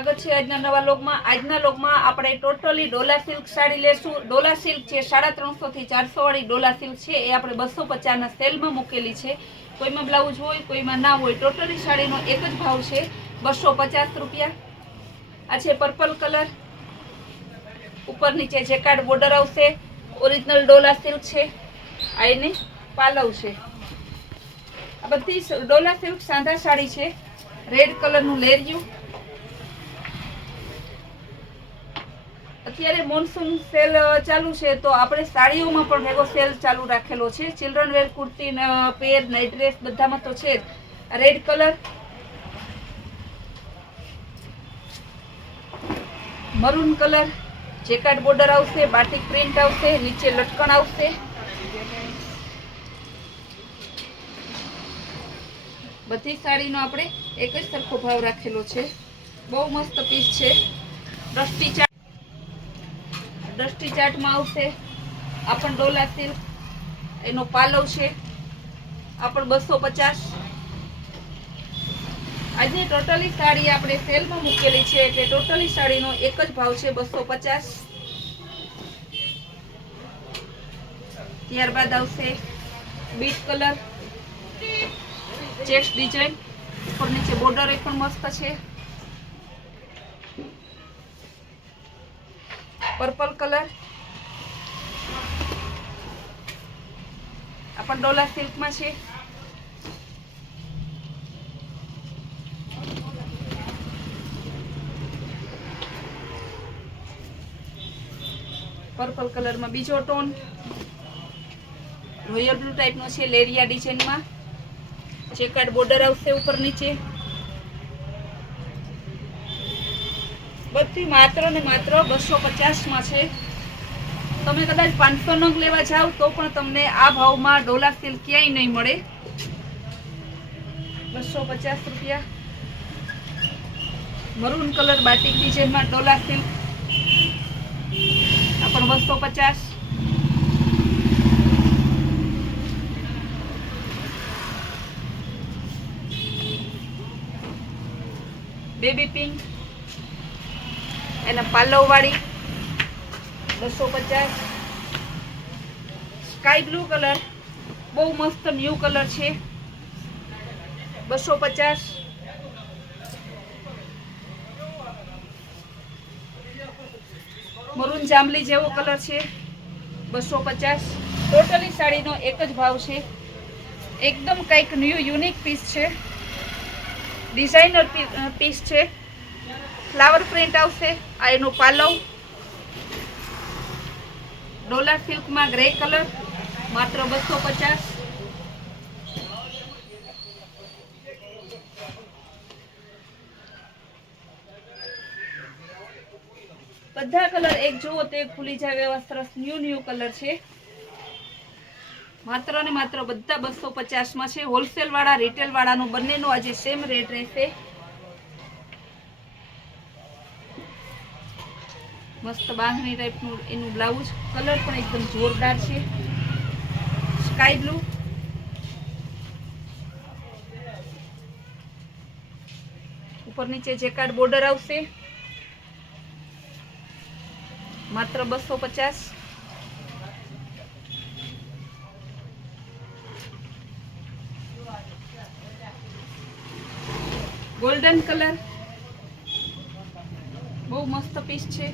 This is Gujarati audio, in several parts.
સ્વાગત છે આજના નવા લોગમાં। આજના લોગમાં આપણે ટોટલી ડોલા સિલ્ક સાડી લેશું। ડોલા સિલ્ક છે 350 થી 400 વાળી ડોલા સિલ્ક છે એ આપણે 250 ના સેલમાં મૂકેલી છે। કોઈમાં બ્લાઉઝ હોય કોઈમાં ના હોય, ટોટલી સાડીનો એક જ ભાવ છે 250 રૂપિયા। આ છે પર્પલ કલર, ઉપર નીચે જેકાર્ડ બોર્ડર આવશે, ઓરિજિનલ ડોલા સિલ્ક છે। આ એની પાલવ છે। આ બધી ડોલા સિલ્ક સાંધા સાડી છે। રેડ કલરનું લેરિયું। અત્યારે મોન્સૂન સેલ ચાલુ છે તો આપણે સાડીઓમાં પણ ભેગો સેલ ચાલુ રાખેલો છે। Children were kurti, pair, night dress બધામાં તો છે જ। Red colour, maroon colour, jacquard border આવશે, બાટિક પ્રિન્ટ આવશે, નીચે લટકણ આવશે। બધી સાડીનો આપણે એક જ સરખો ભાવ રાખેલો છે। બહુ મસ્ત પીસ છે। ડસ્ટી ચાર્ટમાં આવશે। આ પણ ડોલા સિલ્ક, એનો પાલવ છે। આ પણ 250। આજે ટોટલી સાડી આપણે સેલમાં મૂકેલી છે એટલે ટોટલી સાડીનો એક જ ભાવ છે 250। ત્યારબાદ આવશે બીટ કલર, ચેક્સ ડિઝાઇન, ઉપર નીચે બોર્ડર એ પણ મસ્ત છે। પર્પલ કલર, આ પણ ડોલા સિલ્કમાં છે। પર્પલ કલરમાં બીજો ટોન રોયલ બ્લુ ટાઈપનો છે, લેરિયા ડિઝાઇનમાં, ચેકાર્ડ બોર્ડર આવશે ઉપર નીચે। બધી માત્ર ને માત્ર 250માં છે। તમે કદાચ 500 નંગ લેવા જાવ તો પણ તમને આ ભાવમાં ડોલા સિલ્ક ક્યાંય નહીં મળે। 250 રૂપિયા। મરૂન કલર બાટિક ડિઝાઇનમાં ડોલા સિલ્ક, આ પણ 250। બેબી પિંક, એના પાલવ વાળી 250। સ્કાય બ્લુ કલર, બહુ મસ્ત ન્યૂ કલર છે, 250। મરૂન જાંબલી જેવો કલર છે, 250। ટોટલી સાડીનો એક જ ભાવ છે। એકદમ કંઈક ન્યૂ યુનિક પીસ છે, ડિઝાઇનર પીસ છે। ફ્લાવર પ્રિન્ટ આવશે। આ એનો પાલવ, ડોલા સિલ્કમાં ગ્રે કલર, માત્ર 250। બધા કલર એક જુઓ તો એક ભૂલી જાવ એવા સરસ ન્યૂ કલર છે। માત્ર ને માત્ર બધા 250માં છે। હોલસેલ વાળા, રિટેલ વાળાનો બંનેનો આજે સેમ રેટ રહેશે। મસ્ત બાંધણી ટાઈપનું એનું બ્લાઉઝ, કલર પણ એકદમ જોરદાર છે। સ્કાય બ્લુ, ઉપર નીચે જેકાર્ડ બોર્ડર આવશે, માત્ર 250। ગોલ્ડન કલર, બહુ મસ્ત પીસ છે।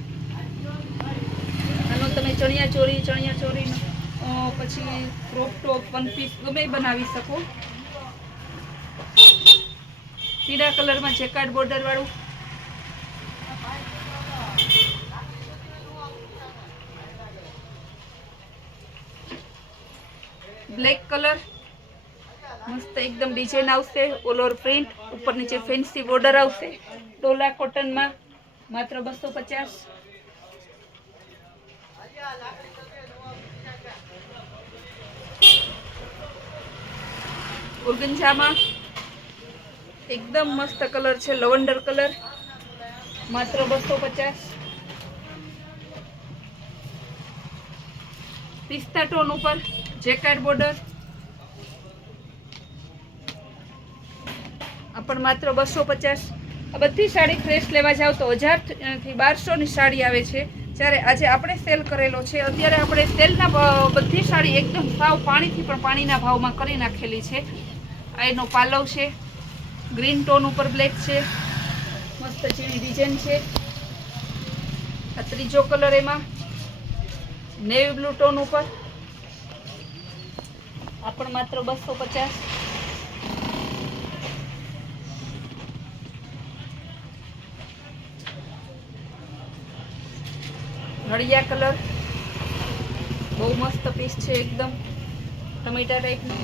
આનો તમે ચણિયા ચોરી પછી ક્રોપ ટોપ, વન પીસ ગમે બનાવી શકો। પીળા કલરમાં જેકાર્ડ બોર્ડર વાળું, બ્લેક કલર, મસ્ત એકદમ ડિઝાઇન આવશે, ઓલ ઓવર પ્રિન્ટ, ઉપર નીચે ફેન્સી બોર્ડર આવશે। ડોલા કોટનમાં માત્ર 250। ઓર્ગન્જામાં એકદમ મસ્ત કલર છે, લવંડર કલર, માત્ર 250। પિસ્તા ટોન ઉપર જેકાર્ડ બોર્ડર, આ પણ માત્ર 250। આ બધી સાડી ફ્રેશ લેવા જાવ તો 1000 થી 1200 સાડી આવે છે, જ્યારે આજે આપણે સેલ કરેલો છે. અત્યારે આપણે સેલના બધી સાડી એકદમ સાવ પાણીથી પણ પાણીના ભાવમાં કરી નાખેલી છે. આ એનો પાલવ છે, ગ્રીન ટોન ઉપર બ્લેક છે, મસ્ત ઝીણી ડિઝાઇન છે. આ ત્રીજો કલર એમાં નેવી બ્લુ ટોન ઉપર, આ પણ માત્ર 250. હળિયા કલર બહુ મસ્ત પીસ છે, એકદમ ટમેટા ટાઈપનું.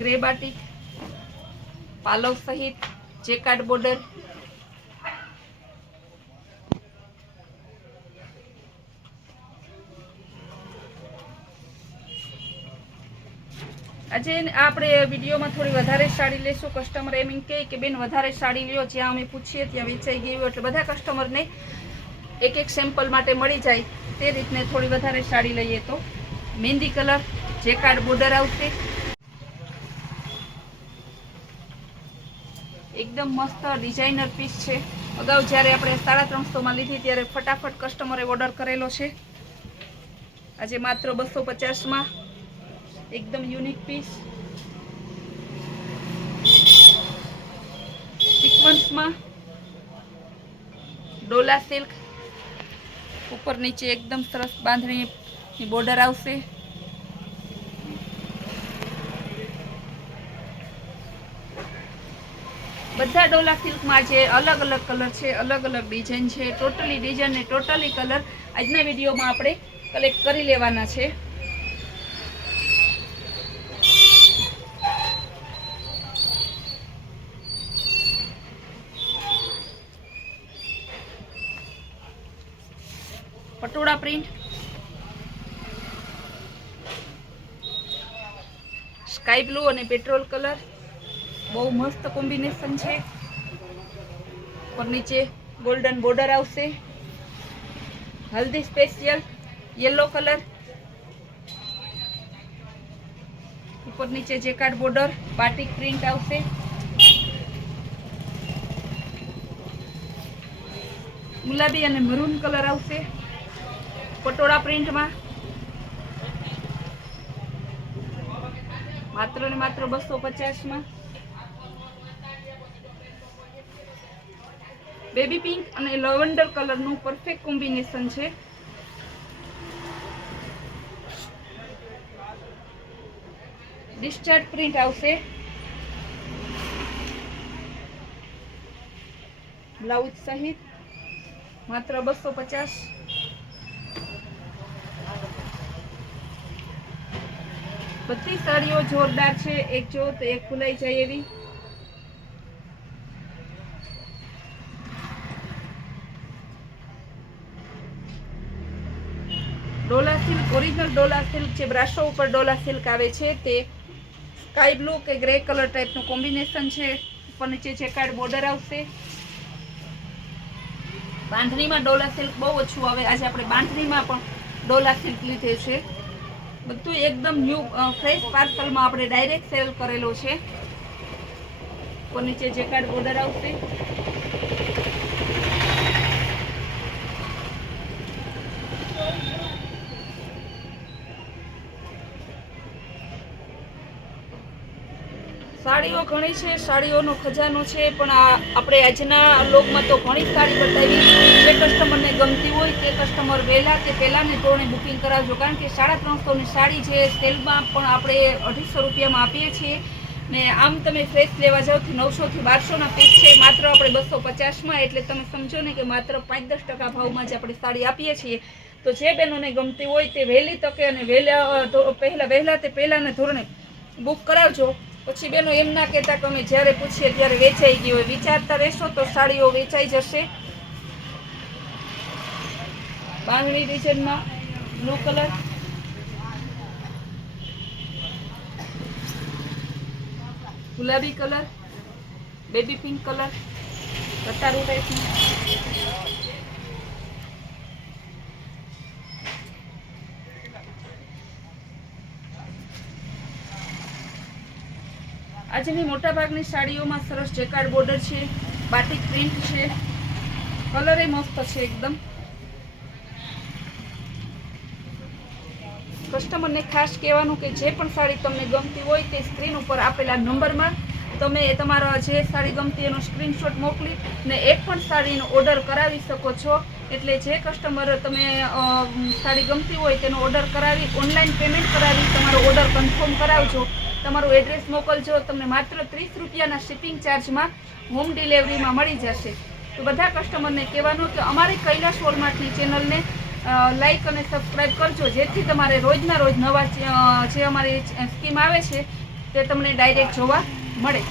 ગ્રે બાટિક પાલવ સહિત જેકાર્ડ બોર્ડર. આજે આપણે વિડીયોમાં થોડી વધારે સાડી લેશું. કસ્ટમર એમ કહે કે બેન વધારે સાડી લ્યો, જ્યાં અમે પૂછીએ ત્યાં વેચાઈ ગઈ હોય, એટલે બધા કસ્ટમરને એક એક સેમ્પલ માટે મળી જાય તે રીતને થોડી વધારે સાડી લઈએ. તો મહેંદી કલર જેકાર્ડ બોર્ડર આવશે, એકદમ મસ્ત ડિઝાઇનર પીસ છે. અગાઉ જ્યારે આપણે 350માં લીધી ત્યારે ફટાફટ કસ્ટમરે ઓર્ડર કરેલો છે. આજે માત્ર 250માં એકદમ યુનિક પીસ. સિક્વન્સમાં ડોલા સિલ્ક ઉપર નીચે એકદમ સરસ બાંધણીની બોર્ડર આવશે. બધા ડોલા સિલ્કમાં જે અલગ અલગ કલર છે, અલગ અલગ ડિઝાઇન છે, ટોટલી ડિઝાઇન ને ટોટલી કલર આજના વિડીયોમાં આપણે કલેક્ટ કરી લેવાના છે. પટોળા પ્રિન્ટ, સ્કાય બ્લુ અને પેટ્રોલ કલર બહુ મસ્ત કોમ્બિનેશન છે. પર નીચે ગોલ્ડન બોર્ડર આવશે. હલ્દી સ્પેશિયલ યલો કલર, ઉપર નીચે જેકાર્ડ બોર્ડર બાટિક પ્રિન્ટ આવશે. ગુલાબી અને મરૂન કલર આવશે પટોળા પ્રિન્ટમાં. માત્ર ને માત્ર 250માં. બેબી પિંક અને લેવેન્ડર કલરનું પરફેક્ટ કોમ્બિનેશન છે. ડિસ્ચાર્જ પ્રિન્ટ આવશે. બ્લાઉઝ સહિત માત્ર 250. બધી સાડીઓ જોરદાર છે, એક જો તો એક ખુલાઈ જાય એવી. Dola silk original Dola silk છે, બ્રાસો ઉપર ડોલા સિલ્ક આવે છે. તે સ્કાય બ્લુ કે ગ્રે કલર ટાઈપનું કોમ્બિનેશન છે. ઉપર નીચે જેકાર્ડ બોર્ડર આવશે. બાંધણીમાં ડોલા સિલ્ક બહુ ઓછું આવે, આજે આપણે બાંધણીમાં પણ ડોલા સિલ્ક લીધે છે. બધું એકદમ ન્યૂ ફ્રેશ પાર્સલમાં આપણે ડાયરેક્ટ સેલ કરેલો છે. ઉપર નીચે જેકાર્ડ બોર્ડર આવશે. સાડીઓ ઘણી છે, સાડીઓનો ખજાનો છે, પણ આપણે આજના વ્લોગમાં તો ઘણી સાડી બતાવી. જે કસ્ટમરને ગમતી હોય તે કસ્ટમર વહેલા તે પહેલાંને ધોરણે બુકિંગ કરાવજો, કારણ કે 350ની સાડી છે સેલમાં પણ આપણે 250 રૂપિયામાં આપીએ છીએ. ને આમ તમે ફ્રેશ લેવા જાઓ તો 900 થી 1200ના પીસ છે, માત્ર આપણે 250માં. એટલે તમે સમજો ને કે માત્ર 5-10% ભાવમાં જ આપણે સાડી આપીએ છીએ. તો જે બહેનોને ગમતી હોય તે વહેલી તકે અને વહેલા તે પહેલાંને ધોરણે બુક કરાવજો. પછી બેનો એમ ના કહેતા કે અમે જ્યારે પૂછીએ ત્યારે વેચાઈ ગઈ હોય. વિચારતા રહેશો તો સાડીઓ વેચાઈ જશે. બાંધણી ડિઝાઇનમાં બ્લુ કલર, ગુલાબી કલર, બેબી પિંક કલર, કતારું ટાઈપનું. આજની મોટાભાગની સાડીઓમાં સરસ જેકાર્ડ બોર્ડર છે, બાટિક પ્રિન્ટ છે, કલર એ મસ્ત છે એકદમ. કસ્ટમરને ખાસ કહેવાનું કે જે પણ સાડી તમને ગમતી હોય તે સ્ક્રીન ઉપર આપેલા નંબરમાં તમે તમારા જે સાડી ગમતી એનો સ્ક્રીનશોટ મોકલી ને એક પણ સાડીનો ઓર્ડર કરાવી શકો છો. એટલે જે કસ્ટમર તમે સાડી ગમતી હોય તેનો ઓર્ડર કરાવી ઓનલાઈન પેમેન્ટ કરાવી તમારો ઓર્ડર કન્ફર્મ કરાવજો. તમારું એડ્રેસ મોકલજો. તમને માત્ર 30 રૂપિયાના શિપિંગ ચાર્જમાં હોમ ડિલિવરીમાં મળી જશે. તો બધા કસ્ટમરને કહેવાનું કે અમારી કૈલાશ વોલમાર્ટની ચેનલને લાઈક અને સબસ્ક્રાઈબ કરજો, જેથી તમારે રોજના રોજ નવા જે અમારી સ્કીમ આવે છે તે તમને ડાયરેક્ટ જોવા મળે.